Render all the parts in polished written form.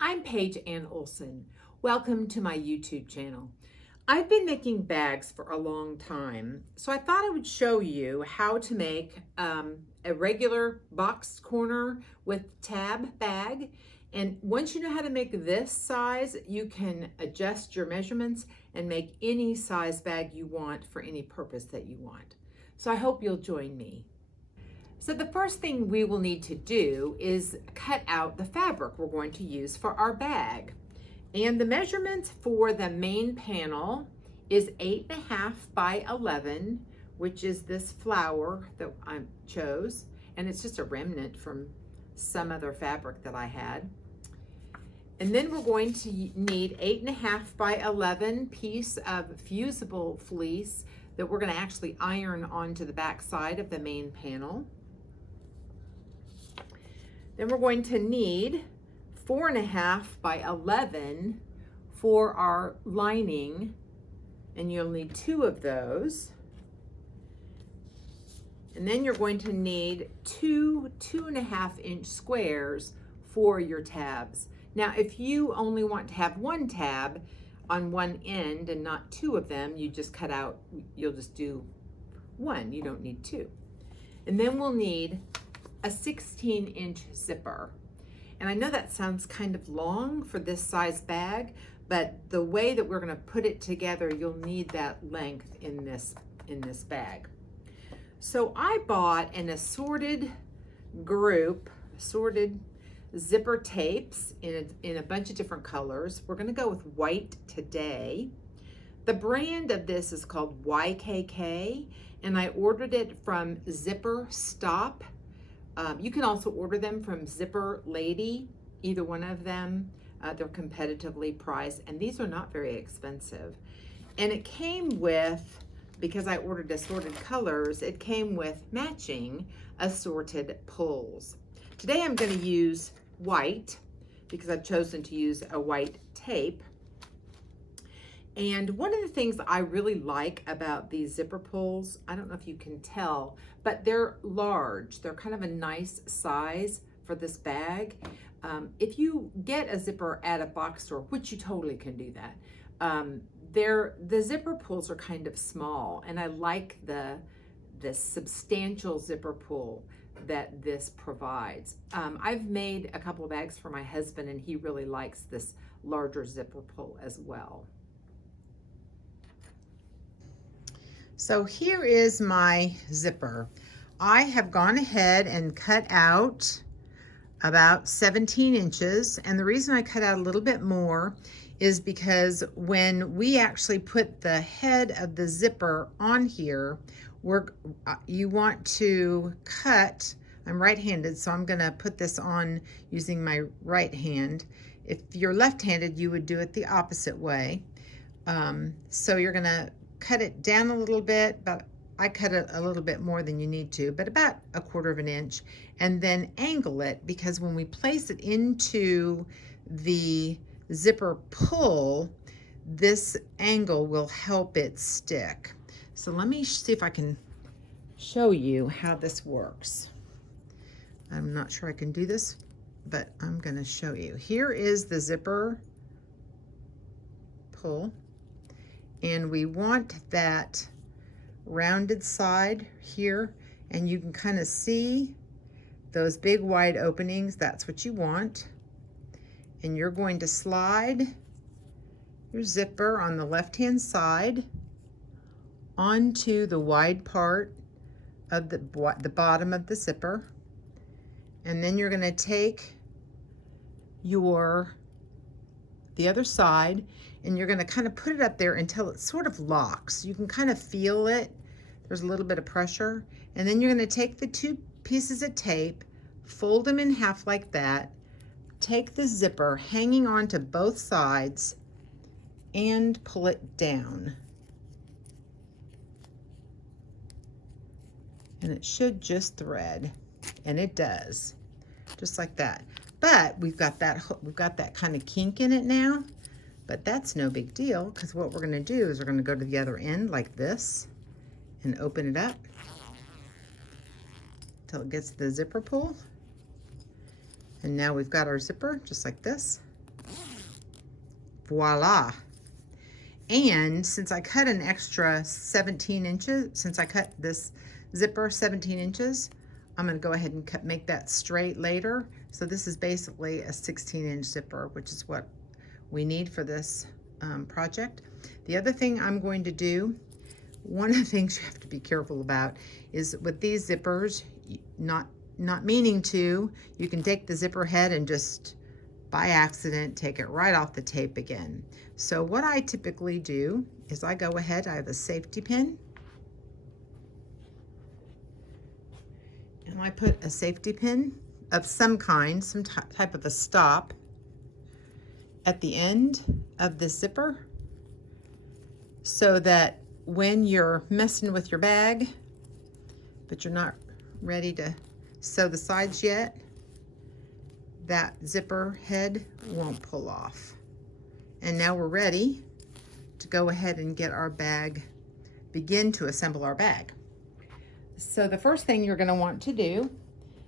I'm Paige Ann Olson. Welcome to my YouTube channel. I've been making bags for a long time, so I thought I would show you how to make a regular boxed corner with tab bag. And once you know how to make this size, you can adjust your measurements and make any size bag you want for any purpose that you want. So I hope you'll join me. So the first thing we will need to do is cut out the fabric we're going to use for our bag. And the measurements for the main panel is 8.5 by 11, which is this flower that I chose. And it's just a remnant from some other fabric that I had. And then we're going to need 8.5 by 11 piece of fusible fleece that we're going to actually iron onto the back side of the main panel. Then we're going to need 4.5 by 11 for our lining, and you'll need 2 of those. And then you're going to need 2.5 inch squares for your tabs. Now, if you only want to have 1 tab on one end and not 2 of them, you just cut out, you'll just do 1, you don't need 2. And then we'll need a 16-inch zipper. And I know that sounds kind of long for this size bag, but the way that we're going to put it together, you'll need that length in this bag. So I bought an assorted zipper tapes in a bunch of different colors. We're going to go with white today. The brand of this is called YKK, and I ordered it from Zipper Stop. You can also order them from Zipper Lady, either one of them. They're competitively priced, and these are not very expensive. And it came with, because I ordered assorted colors, it came with matching assorted pulls. Today I'm going to use white because I've chosen to use a white tape. And one of the things I really like about these zipper pulls, I don't know if you can tell, but they're large. They're kind of a nice size for this bag. If you get a zipper at a box store, which you totally can do that, the zipper pulls are kind of small, and I like the substantial zipper pull that this provides. I've made a couple of bags for my husband, and he really likes this larger zipper pull as well. So here is my zipper. I have gone ahead and cut out about 17 inches. And the reason I cut out a little bit more is because when we actually put the head of the zipper on here, you want to cut, I'm right-handed, so I'm gonna put this on using my right hand. If you're left-handed, you would do it the opposite way. So you're gonna cut it down a little bit, but I cut it a little bit more than you need to, but about 1/4 inch, and then angle it, because when we place it into the zipper pull, this angle will help it stick. So let me see if I can show you how this works. I'm not sure I can do this, but I'm going to show you. Here is the zipper pull. And we want that rounded side here, and you can kind of see those big wide openings. That's what you want. And you're going to slide your zipper on the left-hand side onto the wide part of the bottom of the zipper. And then you're going to take the other side, and you're going to kind of put it up there until it sort of locks. You can kind of feel it. There's a little bit of pressure. And then you're going to take the 2 pieces of tape, fold them in half like that, take the zipper hanging on to both sides, and pull it down. And it should just thread, and it does, just like that. But we've got that kind of kink in it now, but that's no big deal, because what we're going to do is we're going to go to the other end like this and open it up until it gets the zipper pull. And now we've got our zipper just like this. Voila. And since I cut an extra 17 inches, since I cut this zipper 17 inches, I'm going to go ahead and make that straight later. So this is basically a 16-inch zipper, which is what we need for this project. The other thing I'm going to do, one of the things you have to be careful about is with these zippers, not meaning to, you can take the zipper head and just by accident take it right off the tape again. So what I typically do is I go ahead, I have a safety pin, and I put a safety pin of some kind, some type of a stop at the end of the zipper, so that when you're messing with your bag, but you're not ready to sew the sides yet, that zipper head won't pull off. And now we're ready to go ahead and get our bag, begin to assemble our bag. So the first thing you're going to want to do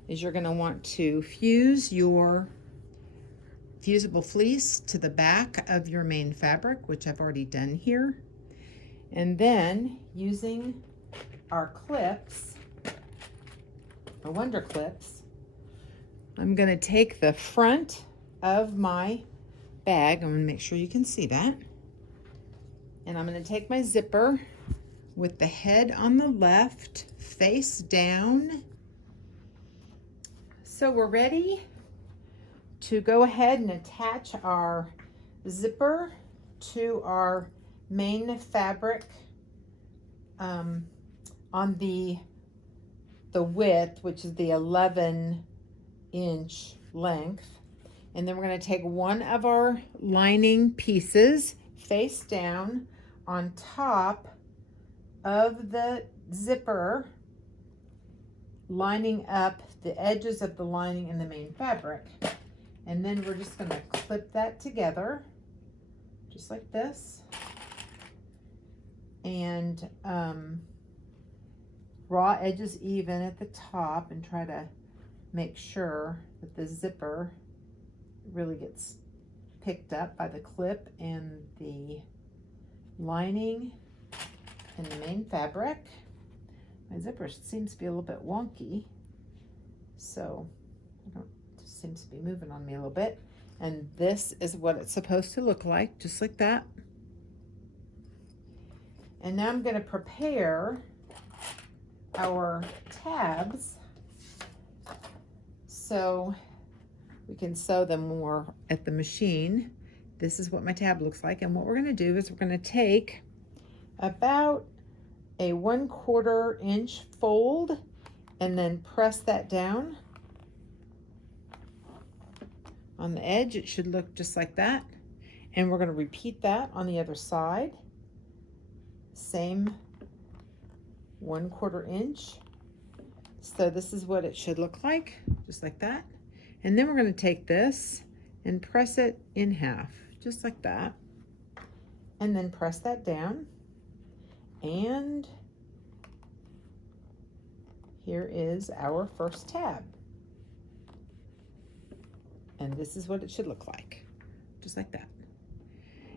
is you're going to want to fuse your fusible fleece to the back of your main fabric, which I've already done here. And then using our clips, our Wonder Clips, I'm going to take the front of my bag. I'm going to make sure you can see that. And I'm going to take my zipper with the head on the left, face down. So we're ready to go ahead and attach our zipper to our main fabric on the width, which is the 11-inch length. And then we're going to take one of our lining pieces face down on top of the zipper, lining up the edges of the lining in the main fabric. And then we're just going to clip that together just like this, and raw edges even at the top, and try to make sure that the zipper really gets picked up by the clip and the lining and the main fabric. My zipper seems to be a little bit wonky, so it just seems to be moving on me a little bit. And this is what it's supposed to look like, just like that. And now I'm going to prepare our tabs so we can sew them more at the machine. This is what my tab looks like. And what we're going to do is we're going to take about a 1/4 inch fold and then press that down on the edge. It should look just like that. And we're going to repeat that on the other side. Same 1/4 inch. So this is what it should look like, just like that. And then we're going to take this and press it in half, just like that. And then press that down. And here is our first tab. And this is what it should look like, just like that.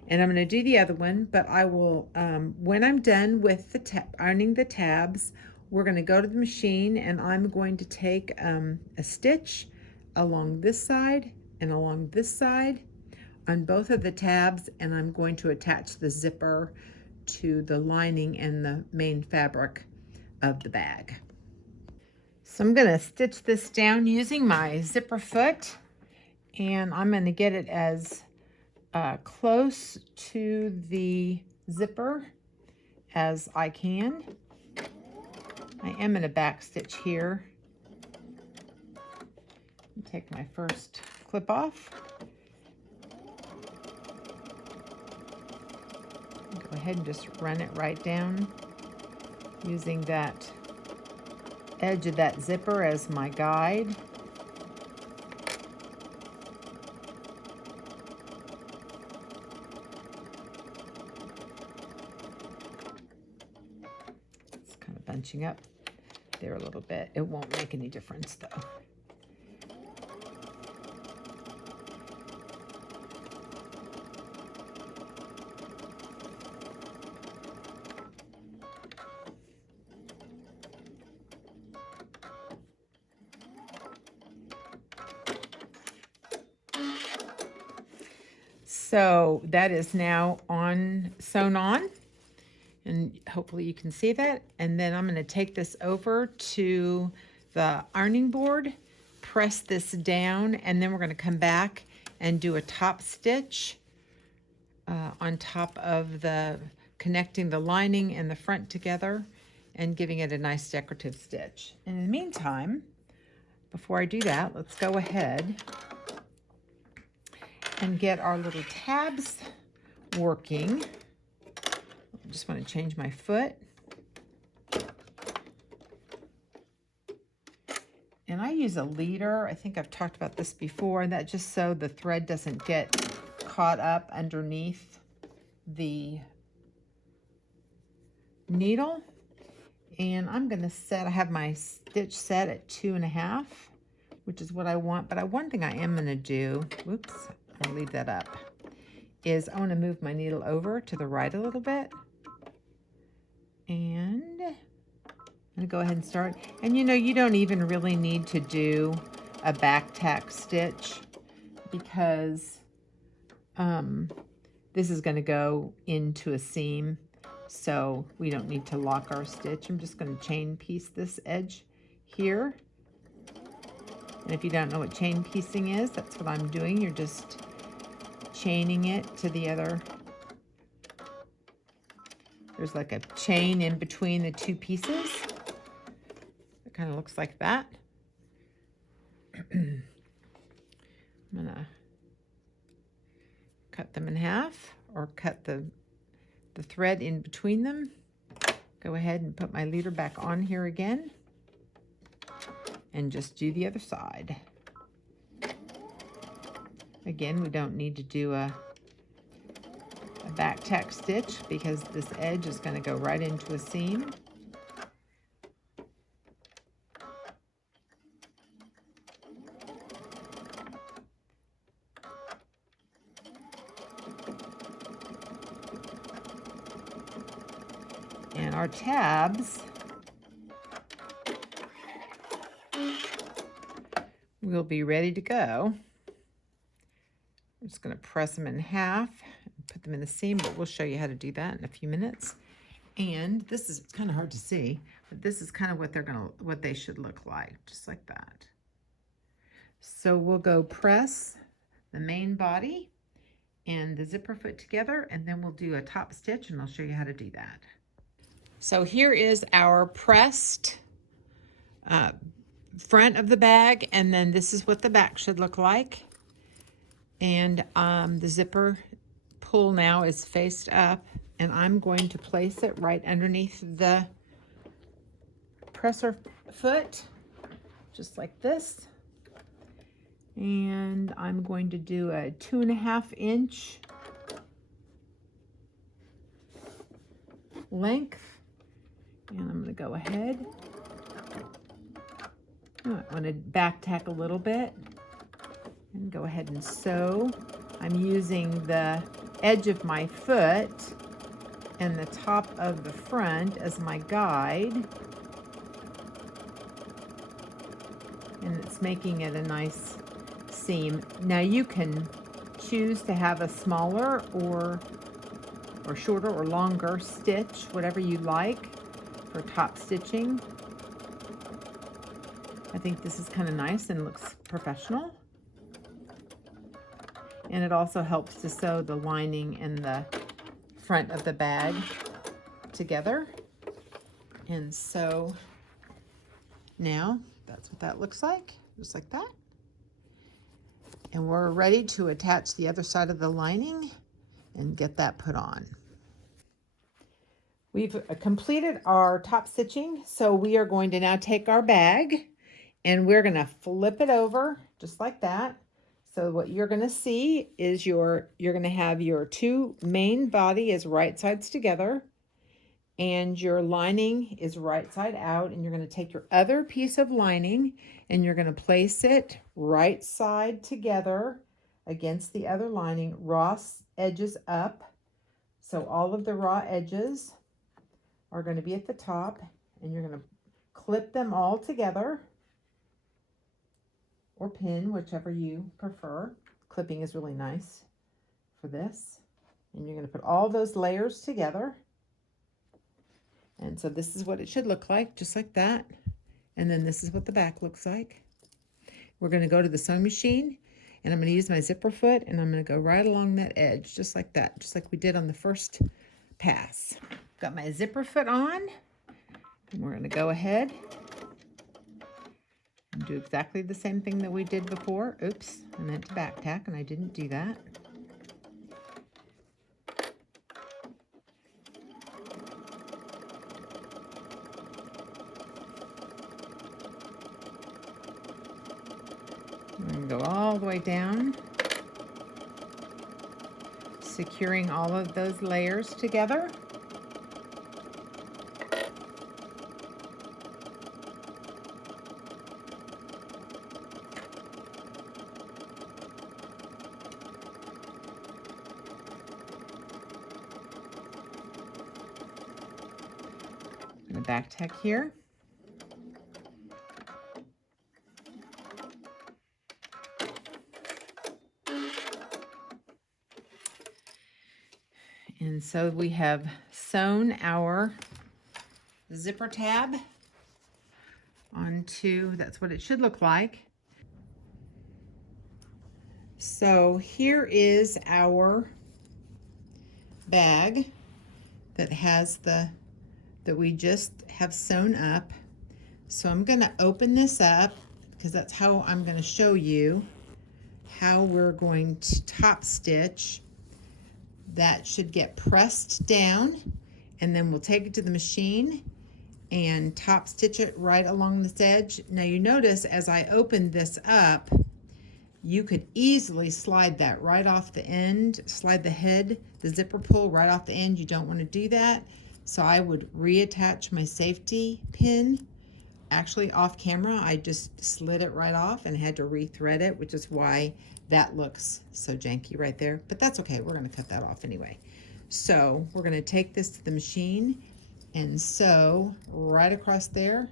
And I'm going to do the other one, but I will, when I'm done with the ironing the tabs, we're going to go to the machine, and I'm going to take a stitch along this side and along this side on both of the tabs, and I'm going to attach the zipper to the lining and the main fabric of the bag. So I'm going to stitch this down using my zipper foot, and I'm going to get it as close to the zipper as I can. I am going to back stitch here. Take my first clip off. Go ahead and just run it right down using that edge of that zipper as my guide. It's kind of bunching up there a little bit. It won't make any difference though. So that is now sewn on, and hopefully you can see that. And then I'm going to take this over to the ironing board, press this down, and then we're going to come back and do a top stitch on top of the connecting the lining and the front together and giving it a nice decorative stitch. And in the meantime, before I do that, let's go ahead and get our little tabs working. I just want to change my foot. And I use a leader. I think I've talked about this before. That just so the thread doesn't get caught up underneath the needle. And I'm going to I have my stitch set at 2.5, which is what I want. But one thing I am going to do, whoops, I'll leave that up, is I want to move my needle over to the right a little bit. And I'm going to go ahead and start. And you don't even really need to do a back tack stitch because this is going to go into a seam. So we don't need to lock our stitch. I'm just going to chain piece this edge here. And if you don't know what chain piecing is, that's what I'm doing. You're just chaining it to the other. There's like a chain in between the two pieces. It kind of looks like that. I'm going to cut them in half, or cut the thread in between them. Go ahead and put my leader back on here again and just do the other side. Again, we don't need to do a back tack stitch because this edge is going to go right into a seam. And our tabs will be ready to go. I'm just going to press them in half and put them in the seam, but we'll show you how to do that in a few minutes. And this is kind of hard to see, but this is kind of what they should look like, just like that. So we'll go press the main body and the zipper foot together, and then we'll do a top stitch, and I'll show you how to do that. So here is our pressed front of the bag, and then this is what the back should look like. And the zipper pull now is faced up, and I'm going to place it right underneath the presser foot, just like this. And I'm going to do a 2.5 inch length. And I'm going to go ahead. I want to back tack a little bit and go ahead and sew. I'm using the edge of my foot and the top of the front as my guide. And it's making it a nice seam. Now you can choose to have a smaller or shorter or longer stitch, whatever you like for top stitching. I think this is kind of nice and looks professional. And it also helps to sew the lining and the front of the bag together. And so now that's what that looks like, just like that. And we're ready to attach the other side of the lining and get that put on. We've completed our top stitching, so we are going to now take our bag and we're going to flip it over just like that. So what you're going to see is you're going to have your two main body is right sides together, and your lining is right side out, and you're going to take your other piece of lining and you're going to place it right side together against the other lining, raw edges up. So all of the raw edges are going to be at the top, and you're going to clip them all together or pin, whichever you prefer. Clipping is really nice for this. And you're going to put all those layers together. And so this is what it should look like, just like that. And then this is what the back looks like. We're going to go to the sewing machine, and I'm going to use my zipper foot, and I'm going to go right along that edge, just like that, just like we did on the first pass. Got my zipper foot on, and we're going to go ahead and do exactly the same thing that we did before. Oops, I meant to back tack, and I didn't do that. I'm going to go all the way down, securing all of those layers together. I'm going to back tack here. And so we have sewn our zipper tab onto, that's what it should look like. So here is our bag that has that we just have sewn up. So I'm going to open this up because that's how I'm going to show you how we're going to top stitch. That should get pressed down, and then we'll take it to the machine and top stitch it right along this edge. Now you notice as I open this up, you could easily slide that right off the end, slide the head, the zipper pull right off the end. You don't want to do that. So I would reattach my safety pin. Actually off camera, I just slid it right off and had to rethread it, which is why that looks so janky right there. But that's okay, we're gonna cut that off anyway. So we're gonna take this to the machine and sew right across there,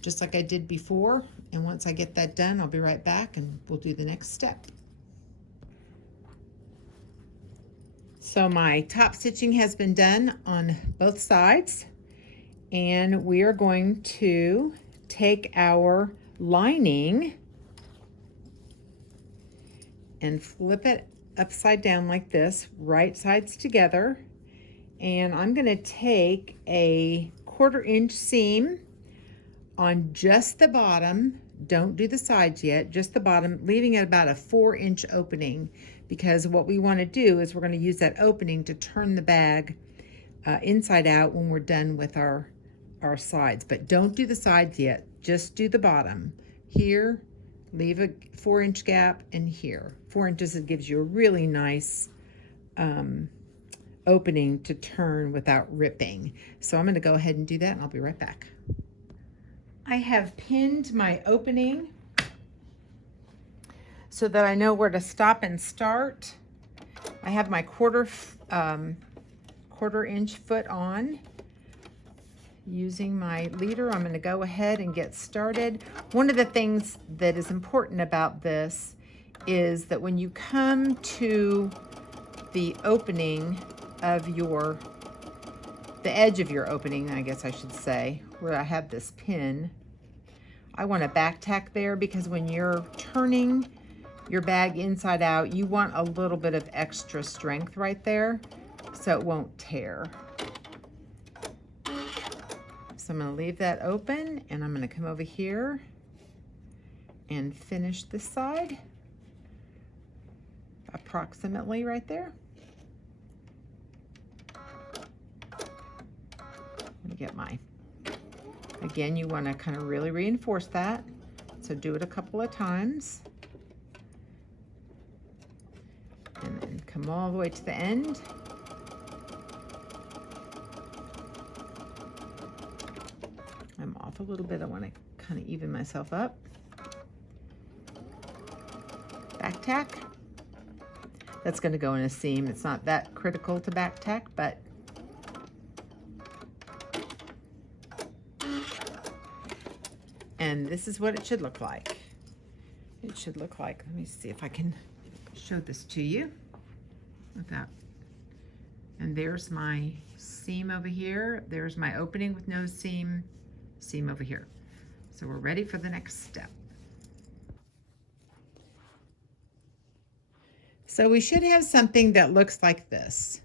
just like I did before. And once I get that done, I'll be right back and we'll do the next step. So my top stitching has been done on both sides, and we are going to take our lining and flip it upside down like this, right sides together. And I'm going to take a 1/4 inch seam on just the bottom. Don't do the sides yet, just the bottom, leaving it about a 4-inch opening, because what we want to do is we're going to use that opening to turn the bag inside out when we're done with our sides. But don't do the sides yet, just do the bottom. Here, leave a 4-inch gap, and here 4 inches. It gives you a really nice opening to turn without ripping. So I'm going to go ahead and do that, and I'll be right back. I have pinned my opening so that I know where to stop and start. I have my 1/4 inch foot on. Using my leader, I'm going to go ahead and get started. One of the things that is important about this is that when you come to the opening of the edge of your opening, I guess I should say, where I have this pin, I want to back tack there, because when you're turning your bag inside out, you want a little bit of extra strength right there so it won't tear. So I'm going to leave that open, and I'm going to come over here and finish this side approximately right there. Let me get again, you want to kind of really reinforce that, so do it a couple of times, and then come all the way to the end. I'm off a little bit. I want to kind of even myself up. Back tack. That's going to go in a seam. It's not that critical to back tack, but and this is what it should look like. It should look like, let me see if I can show this to you. without. And there's my seam over here. There's my opening with no seam, seam over here. So we're ready for the next step. So we should have something that looks like this.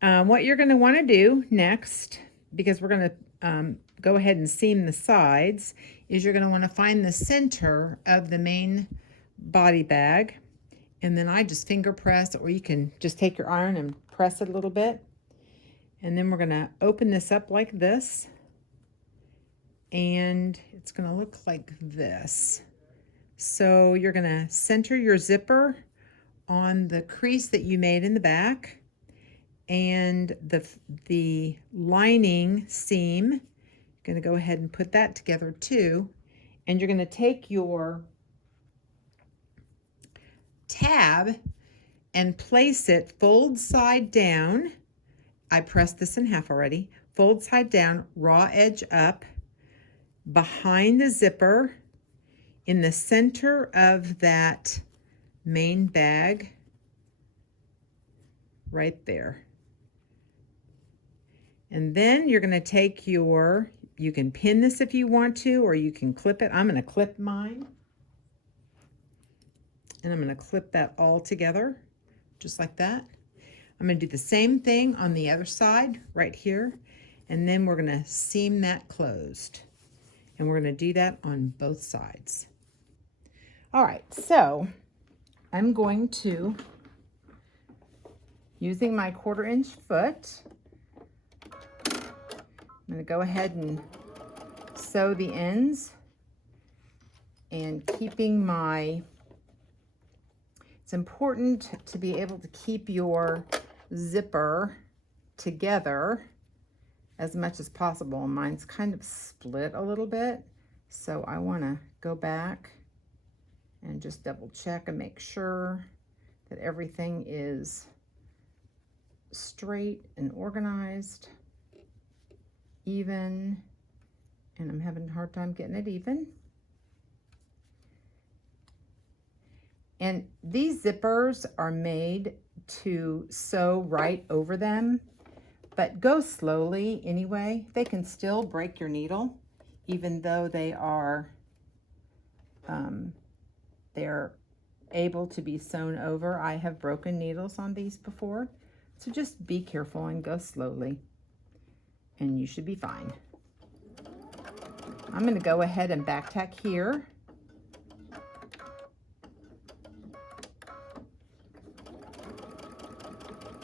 What you're going to want to do next, because we're going to go ahead and seam the sides, is you're going to want to find the center of the main body bag. And then I just finger press, or you can just take your iron and press it a little bit. And then we're going to open this up like this. And it's going to look like this. So you're going to center your zipper on the crease that you made in the back, and the lining seam, you're going to go ahead and put that together too. And you're going to take your tab and place it fold side down. I pressed this in half already. Fold side down, raw edge up, behind the zipper, in the center of that main bag, right there. And then you're going to take your, you can pin this if you want to, or you can clip it. I'm going to clip mine. And I'm going to clip that all together, just like that. I'm going to do the same thing on the other side, right here. And then we're going to seam that closed. And we're going to do that on both sides. All right, so I'm going to, using my 1/4 inch foot, I'm going to go ahead and sew the ends, and keeping my, it's important to be able to keep your zipper together as much as possible. Mine's kind of split a little bit, so I want to go back and just double check and make sure that everything is straight and organized, even, and I'm having a hard time getting it even. And these zippers are made to sew right over them, but go slowly anyway. They can still break your needle, even though they are, they're able to be sewn over. I have broken needles on these before, so just be careful and go slowly, and you should be fine. I'm going to go ahead and back tack here.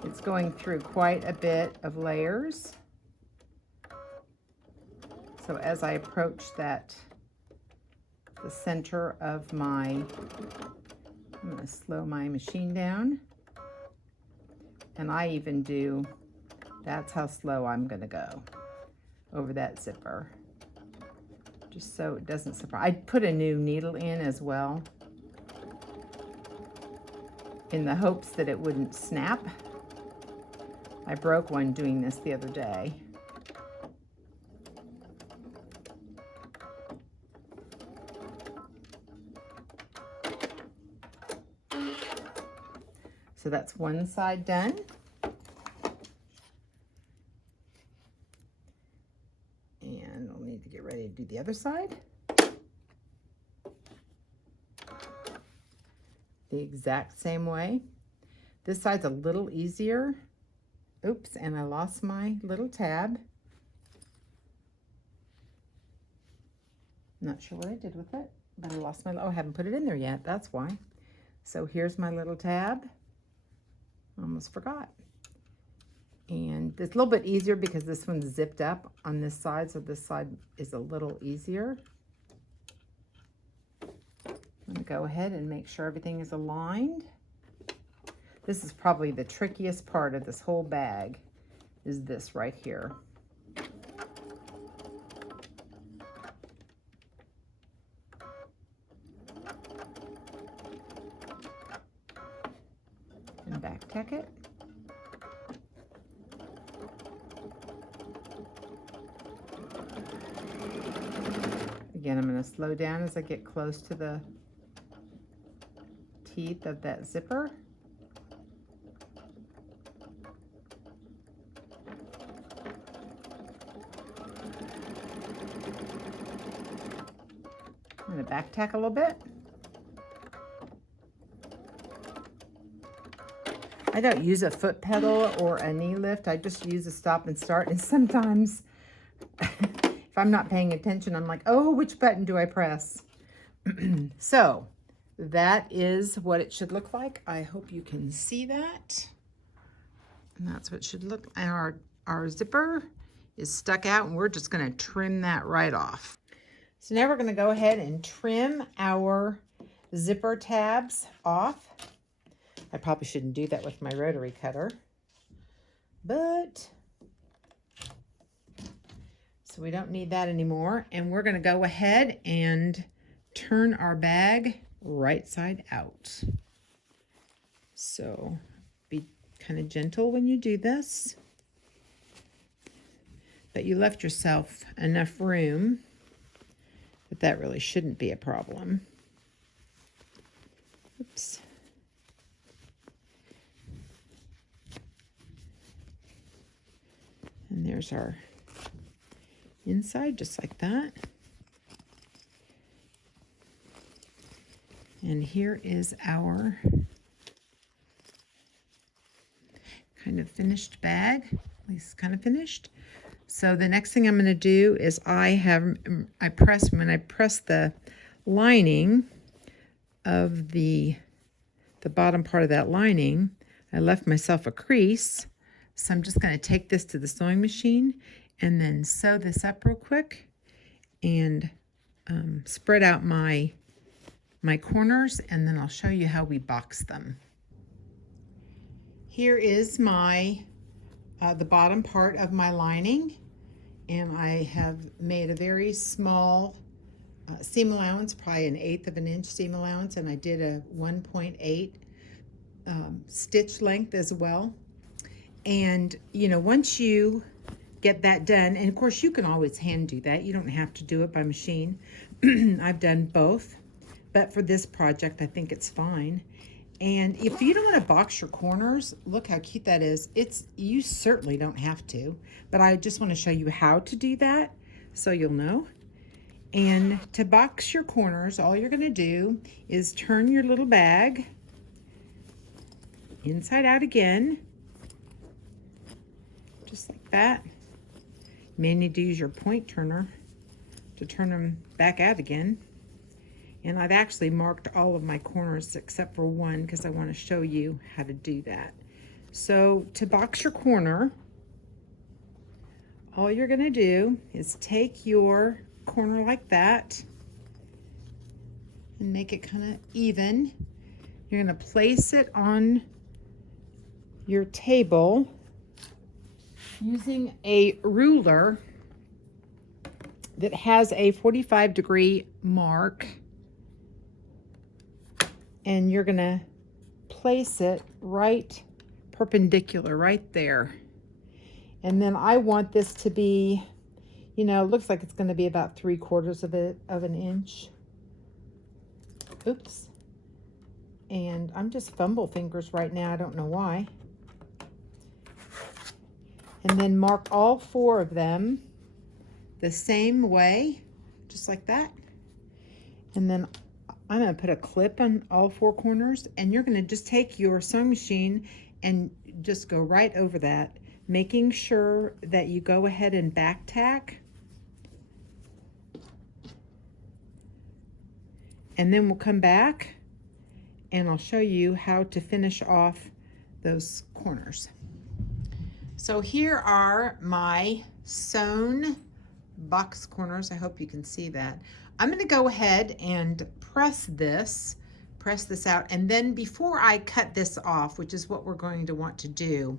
It's going through quite a bit of layers. So as I approach that, the center of my, I'm going to slow my machine down. And I even do, that's how slow I'm going to go over that zipper, just so it doesn't surprise. I put a new needle in as well, in the hopes that it wouldn't snap. I broke one doing this the other day. So that's one side done. And we'll need to get ready to do the other side. The exact same way. This side's a little easier. Oops, and I lost my little tab. Not sure what I did with it, but I lost my, oh, I haven't put it in there yet, that's why. So here's my little tab. Almost forgot. And it's a little bit easier because this one's zipped up on this side, so this side is a little easier. I'm gonna go ahead and make sure everything is aligned. This is probably the trickiest part of this whole bag, is this right here. And back tack it. Again, I'm going to slow down as I get close to the teeth of that zipper. back tack a little bit. I don't use a foot pedal or a knee lift. I just use a stop and start. And sometimes if I'm not paying attention, I'm like, oh, which button do I press? So that is what it should look like. I hope you can see that. And that's what it should look like. Our zipper is stuck out, and we're just going to trim that right off. So now we're going to go ahead and trim our zipper tabs off. I probably shouldn't do that with my rotary cutter, but so we don't need that anymore. And we're going to go ahead and turn our bag right side out. So be kind of gentle when you do this, but you left yourself enough room that that really shouldn't be a problem. Oops. And there's our inside, just like that. And here is our kind of finished bag, at least kind of finished. So the next thing I'm going to do is when I press the lining of the bottom part of that lining, I left myself a crease. So I'm just going to take this to the sewing machine and then sew this up real quick and spread out my corners, and then I'll show you how we box them. Here is my the bottom part of my lining, and I have made a very small seam allowance, probably 1/8 of an inch seam allowance, and I did a 1.8 stitch length as well. And you know, once you get that done, and of course you can always hand do that, you don't have to do it by machine. I've done both, but for this project I think it's fine. And if you don't want to box your corners, look how cute that is. You certainly don't have to, but I just want to show you how to do that so you'll know. And to box your corners, all you're going to do is turn your little bag inside out again, just like that. You may need to use your point turner to turn them back out again. And I've actually marked all of my corners except for one because I want to show you how to do that. So to box your corner, all you're going to do is take your corner like that and make it kind of even. You're going to place it on your table using a ruler that has a 45-degree mark, and you're going to place it right perpendicular right there. And then I want this to be, you know, it looks like it's going to be about 3/4 of an inch. Oops. And I'm just fumble fingers right now, I don't know why. And then mark all 4 of them the same way, just like that. And then I'm going to put a clip on all 4 corners, and you're going to just take your sewing machine and just go right over that, making sure that you go ahead and back tack. And then we'll come back and I'll show you how to finish off those corners. So here are my sewn box corners. I hope you can see that. I'm going to go ahead and press this out, and then before I cut this off, which is what we're going to want to do,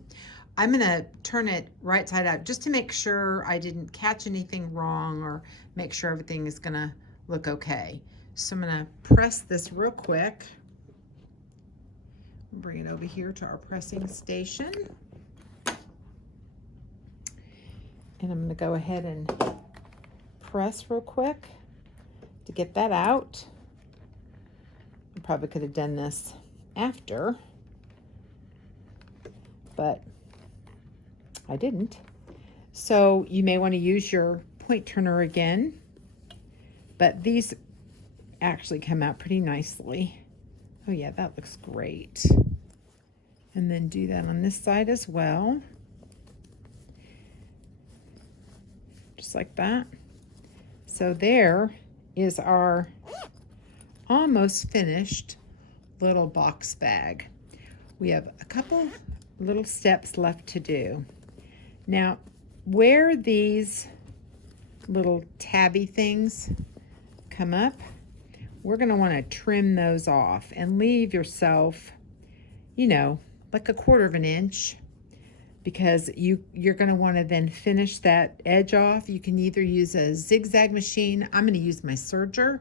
I'm going to turn it right side out just to make sure I didn't catch anything wrong, or make sure everything is going to look okay. So I'm going to press this real quick. Bring it over here to our pressing station. And I'm going to go ahead and press real quick to get that out. I probably could have done this after, but I didn't. So you may want to use your point turner again, but these actually come out pretty nicely. Oh yeah, that looks great. And then do that on this side as well. Just like that. So there is our almost finished little box bag. We have a couple little steps left to do. Now, where these little tabby things come up, we're going to want to trim those off and leave yourself, you know, like a 1/4 of an inch, because you're going to want to then finish that edge off. You can either use a zigzag machine. I'm going to use my serger,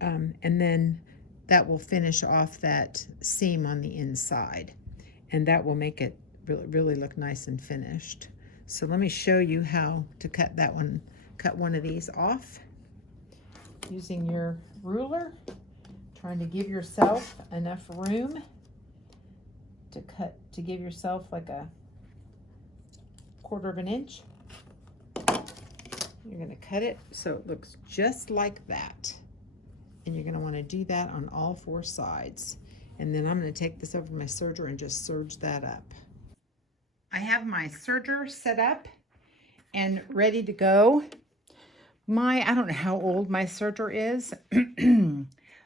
and then that will finish off that seam on the inside, and that will make it really look nice and finished. So let me show you how to cut that one. Cut one of these off using your ruler, trying to give yourself enough room to give yourself like a 1/4 of an inch. You're going to cut it so it looks just like that. And you're going to want to do that on all 4 sides. And then I'm going to take this over to my serger and just serge that up. I have my serger set up and ready to go. I don't know how old my serger is,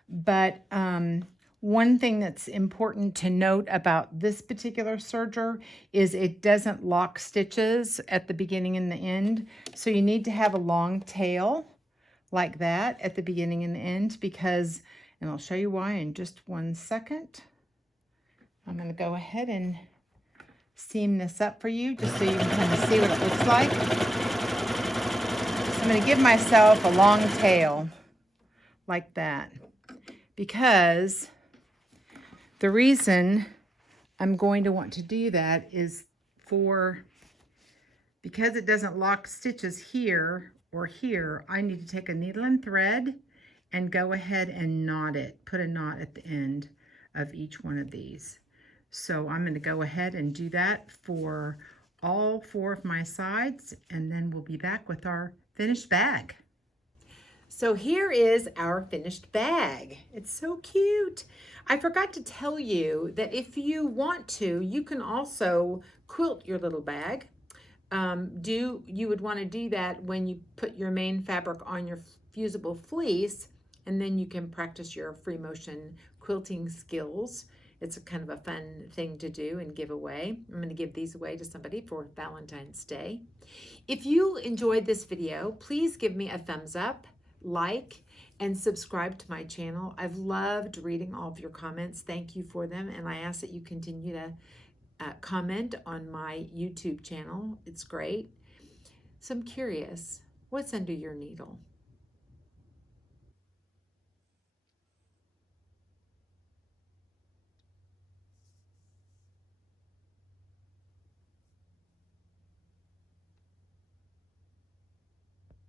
but one thing that's important to note about this particular serger is it doesn't lock stitches at the beginning and the end. So you need to have a long tail like that at the beginning and the end, because, and I'll show you why in just 1 second. I'm going to go ahead and seam this up for you just so you can kind of see what it looks like. So I'm going to give myself a long tail like that, because the reason I'm going to want to do that is because it doesn't lock stitches here or here, I need to take a needle and thread and go ahead and knot it, put a knot at the end of each one of these. So I'm going to go ahead and do that for all 4 of my sides, and then we'll be back with our finished bag. So here is our finished bag. It's so cute. I forgot to tell you that if you want to, you can also quilt your little bag. You would want to do that when you put your main fabric on your fusible fleece, and then you can practice your free motion quilting skills. It's a kind of a fun thing to do and give away. I'm going to give these away to somebody for Valentine's Day. If you enjoyed this video, please give me a thumbs up, like, and subscribe to my channel. I've loved reading all of your comments. Thank you for them, and I ask that you continue to comment on my YouTube channel. It's great. So I'm curious, what's under your needle?